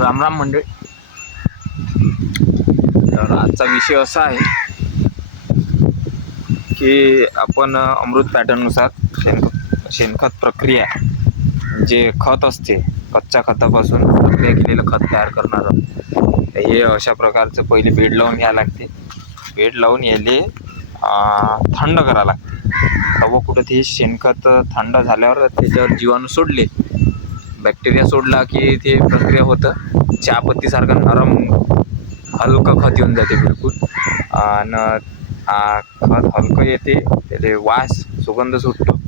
राम राम मंडळी. तर आजचा विषय असा आहे की आपण अमृत पॅटर्ननुसार शेणखत प्रक्रिया, जे खत असते कच्च्या खतापासून प्रक्रिया केलेलं खत तयार करणार आहोत. हे अशा प्रकारचं पहिले बेड लावून घ्यावं लागते. बेड लावून याले थंड करावं लागते. तेव्हा कुठं ते शेणखत थंड झाल्यावर त्याच्यावर जीवाणू सोडले, बॅक्टेरिया सोडला की ते प्रक्रिया होतं. चहापत्तीसारखं नरम हलकं खत येऊन जाते बिलकुल. आणि खत हलकं येते, त्याले वास सुगंध सुटतो.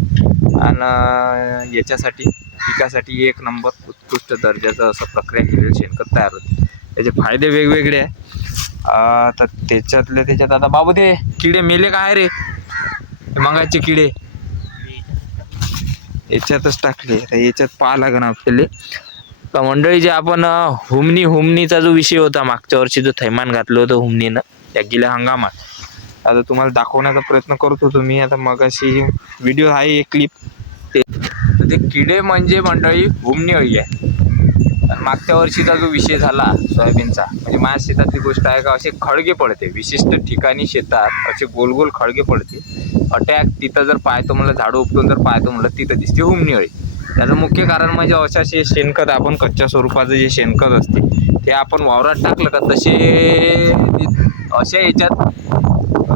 आणि याच्यासाठी पिकासाठी एक नंबर उत्कृष्ट दर्जाचं असं प्रक्रिया केलेलं शेणखत तयार होते. त्याचे फायदे वेगवेगळे आहे. तर त्याच्यात आता बाबू ते किडे मेले काय रे, मंगाचे किडे याच्यातच टाकले. तर याच्यात पाहा लागेल आपल्याला. तर मंडळी, जे आपण हुमणीचा जो विषय होता मागच्या वर्षी, जो थैमान घातलं होतं हुमणीनं त्या गेल्या हंगामात, आता तुम्हाला दाखवण्याचा प्रयत्न करत होतो मी. आता मगाशी व्हिडिओ आहे एक क्लिप. ते किडे म्हणजे मंडळी हुमणी अळी आहे. मागच्या वर्षीचा जो विषय झाला सोयाबीनचा, म्हणजे माझ्या शेतातली गोष्ट आहे का, असे खळगे पडते विशिष्ट ठिकाणी शेतात, असे गोल गोल खळगे पडते. अटॅक तिथं जर पाहतो म्हणलं, झाडं उपटून जर पाहतो म्हणलं, तिथं दिसते हुमणी अळी. त्याचं मुख्य कारण म्हणजे अशाचे शेणखत, आपण कच्च्या स्वरूपाचं जे शेणखत असते ते आपण वावरात टाकलं का तसे अशा याच्यात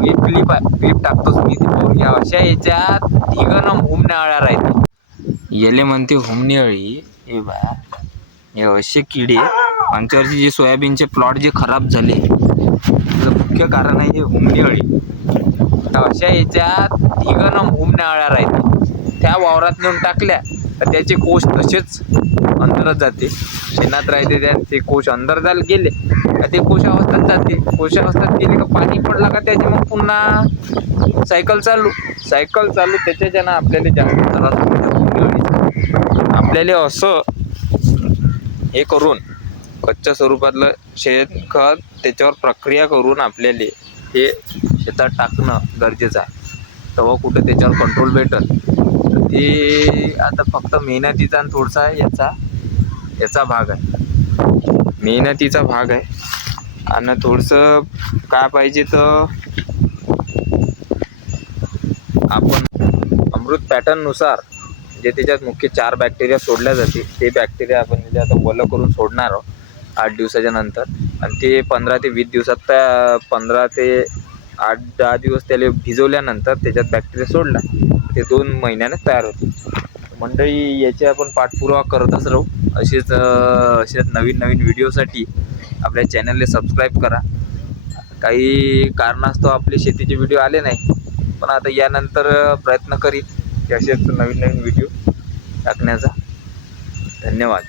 एक क्लिप टाकतोच मी, ते पाहून घ्या. अशा याच्यात ढिगानं हुमण्या अळ्या राहतात. येले म्हणते हुमणी अळी. हे बा, हे असे किडे मागच्या वर्षी जे सोयाबीनचे प्लॉट जे खराब झाले, त्याचं मुख्य कारण आहे हे हुमणी अळी. अशा याच्यात ढिगानं हुमण्या अळ्या राहतात. त्या वावरात नेऊन टाकल्या तर त्याचे कोश तसेच अंदरच जाते, शेणात राहते. ते कोश अंदर गेले का ते कोशावस्थेत जाते. कोशावस्थेत गेले का पाणी पडला का त्याची मग पुन्हा सायकल चालू. त्याच्याच्यानं आपल्याला जास्त त्रास होतो. आपल्याला असं हे करून कच्च्या स्वरूपातलं शेणखत त्याच्यावर प्रक्रिया करून आपल्याला हे शेतात टाकणं गरजेचं आहे. तेव्हा कुठं त्याच्यावर कंट्रोल भेटल. तर ते आता फक्त मेहनतीचा आणि थोडासा याचा भाग आहे, मेहनतीचा भाग आहे. आणि थोडंसं काय पाहिजे, तर आपण अमृत पॅटर्ननुसार जे त्याच्यात मुख्य 4 बॅक्टेरिया सोडल्या जाते, ते बॅक्टेरिया आपण म्हणजे आता वलं करून सोडणार आहोत 8 दिवसाच्या नंतर. आणि ते 15 ते 20 दिवसात 15 ते 8-10 दिवस त्याला भिजवल्यानंतर त्याच्यात बॅक्टेरिया सोडला, ते 2 महिन्याने तयार होते. मंडळी, याचे आपण पाठपुरावा करतच राहू. असेच नवीन व्हिडिओसाठी आपल्या चॅनलला सबस्क्राईब करा. काही कारणास्तव आपले शेतीचे व्हिडिओ आले नाही, पण आता यानंतर प्रयत्न करीन की असेच नवीन व्हिडिओ टाकण्याचा. धन्यवाद.